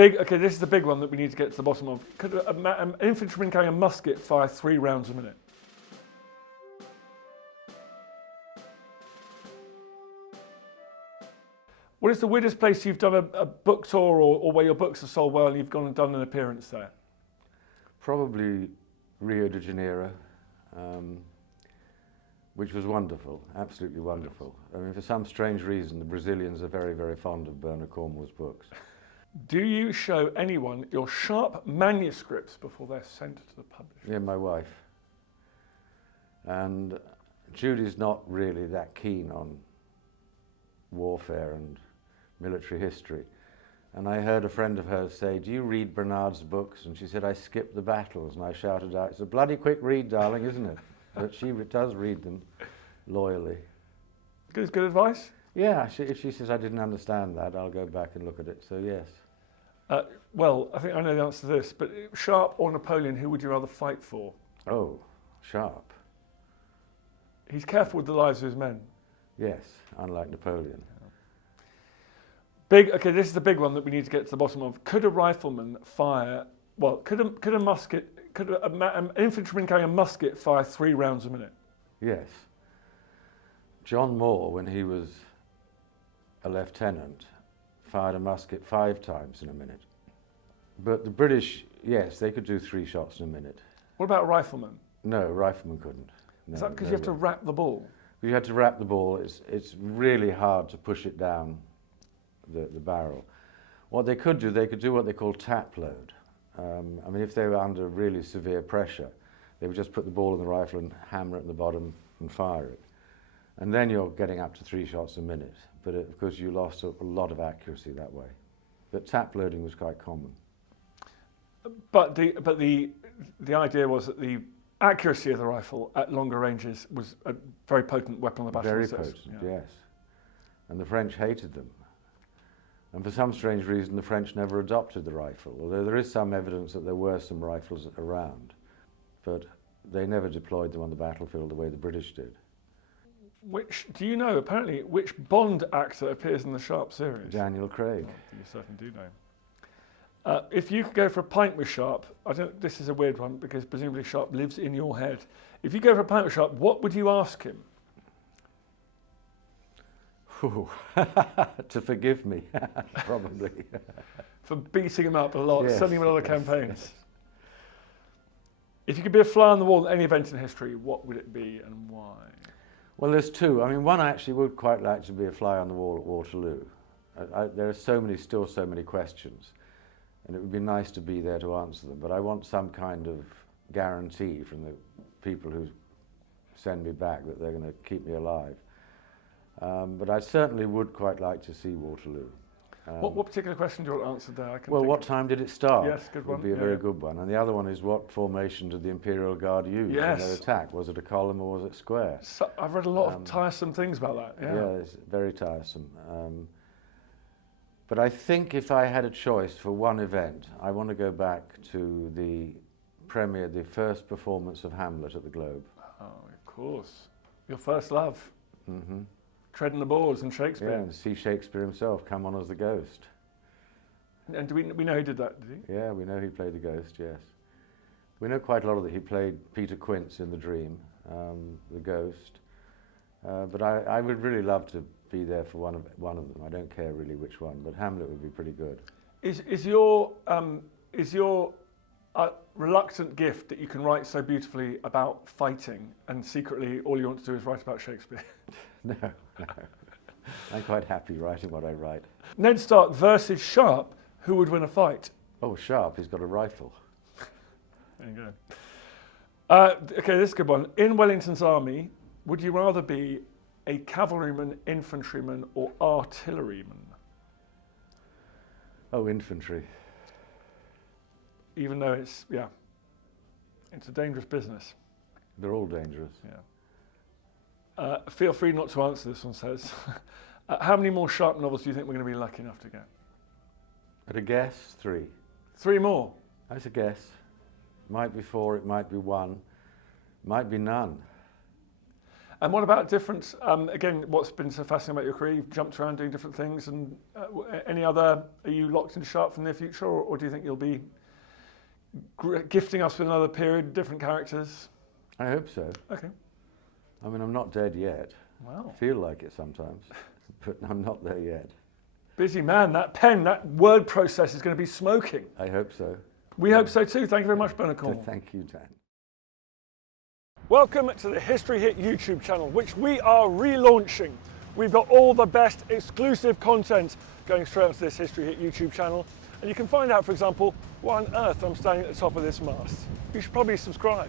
Okay, this is the big one that we need to get to the bottom of. Could an infantryman carrying a musket fire 3 rounds a minute? What is the weirdest place you've done a book tour or where your books are sold well and you've gone and done an appearance there? Probably Rio de Janeiro, which was wonderful, absolutely wonderful. I mean, for some strange reason, the Brazilians are very, very fond of Bernard Cornwell's books. Do you show anyone your Sharpe manuscripts before they're sent to the publisher? Yeah, my wife. And Judy's not really that keen on warfare and military history. And I heard a friend of hers say, "Do you read Bernard's books?" And she said, "I skip the battles." And I shouted out, "It's a bloody quick read, darling, isn't it?" But she does read them loyally. Good advice? Yeah, if she says, "I didn't understand that," I'll go back and look at it, so yes. Well, I think I know the answer to this, but Sharpe or Napoleon, who would you rather fight for? Oh, Sharpe. He's careful with the lives of his men. Yes, unlike Napoleon. Okay, this is the big one that we need to get to the bottom of. Could a rifleman fire, could an infantryman carrying a musket fire 3 rounds a minute? Yes. John Moore, when he was a lieutenant, fired a musket 5 times in a minute. But the British, yes, they could do 3 shots in a minute. What about a rifleman? No, rifleman couldn't. No, is that because you have to wrap the ball? You had to wrap the ball. It's really hard to push it down the barrel. What they could do what they call tap load. I mean, if they were under really severe pressure, they would just put the ball in the rifle and hammer it in the bottom and fire it. And then you're getting up to 3 shots a minute. But of course, you lost a lot of accuracy that way. But tap loading was quite common. But the idea was that the accuracy of the rifle at longer ranges was a very potent weapon on the battlefield. Very potent, yes. And the French hated them. And for some strange reason, the French never adopted the rifle, although there is some evidence that there were some rifles around. But they never deployed them on the battlefield the way the British did. Do you know, apparently, which Bond actor appears in the Sharpe series? Daniel Craig. You certainly do know. If you could go for a pint with Sharpe, this is a weird one because presumably Sharpe lives in your head. If you go for a pint with Sharpe, what would you ask him? To forgive me, probably. For beating him up a lot, yes, sending him on other campaigns. Yes. If you could be a fly on the wall at any event in history, what would it be and why? Well, there's 2. I mean, one I actually would quite like to be a fly on the wall at Waterloo. There are still so many questions, and it would be nice to be there to answer them, but I want some kind of guarantee from the people who send me back that they're going to keep me alive. But I certainly would quite like to see Waterloo. What particular question do you want answered there? Well, what time did it start? Yes, good one. Would be a very good one. And the other one is, what formation did the Imperial Guard use in their attack? Was it a column or was it square? So, I've read a lot of tiresome things about that. Yeah, it's very tiresome. But I think if I had a choice for one event, I want to go back to the first performance of Hamlet at the Globe. Oh, of course. Your first love. Mm-hmm. Treading the boards and Shakespeare. Yeah, and see Shakespeare himself come on as the ghost. And do we know who did that, did he? Yeah, we know he played the ghost, yes. We know quite a lot of that. He played Peter Quince in The Dream, the ghost. But I would really love to be there for one of them. I don't care really which one, but Hamlet would be pretty good. Is your reluctant gift that you can write so beautifully about fighting and secretly all you want to do is write about Shakespeare? No. I'm quite happy writing what I write. Ned Stark versus Sharpe, who would win a fight? Oh, Sharpe, he's got a rifle. There you go. Okay, this is a good one. In Wellington's army, would you rather be a cavalryman, infantryman, or artilleryman? Oh, infantry. Even though it's a dangerous business. They're all dangerous. Yeah. Feel free not to answer, this one says. How many more Sharpe novels do you think we're going to be lucky enough to get? At a guess, 3. 3 more? That's a guess. Might be 4, it might be 1, might be none. And what about different, again, what's been so fascinating about your career? You've jumped around doing different things, and any other, are you locked into Sharpe for the near future, or do you think you'll be gifting us with another period, different characters? I hope so. Okay. I mean, I'm not dead yet. Wow. I feel like it sometimes, but I'm not there yet. Busy man, that pen, that word process is going to be smoking. I hope so. We hope so too. Thank you very much, Bernard Cornwell. Thank you, Dan. Welcome to the History Hit YouTube channel, which we are relaunching. We've got all the best exclusive content going straight onto this History Hit YouTube channel. And you can find out, for example, why on earth I'm standing at the top of this mast. You should probably subscribe.